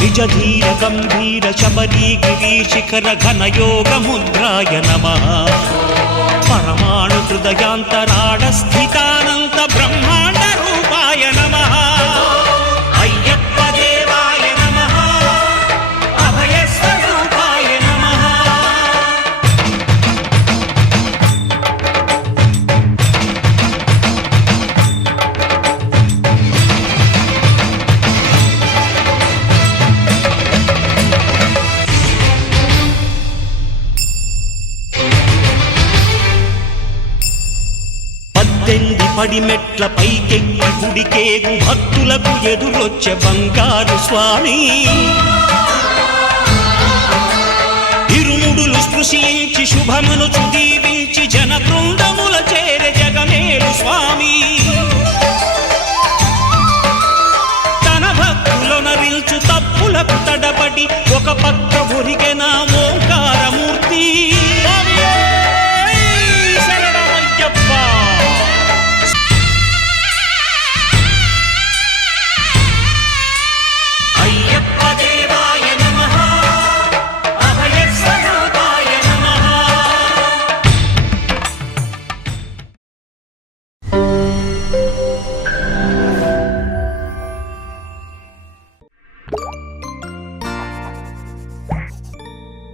विजधीर गम्भीरशमदी गिरीशिखरघनयोगमुद्राय नमः परमाणुहृदयान्तराणस्थिता మెట్ల పైకెక్కి గుడికే భక్తులకు ఎదురొచ్చే బంగారు స్వామి ఇరుముడులు స్పృశించి శుభమును చుదీపించి జన బృందముల చేర స్వామి తన భక్తులు నరించు తప్పులకు తడబడి ఒక పక్క నా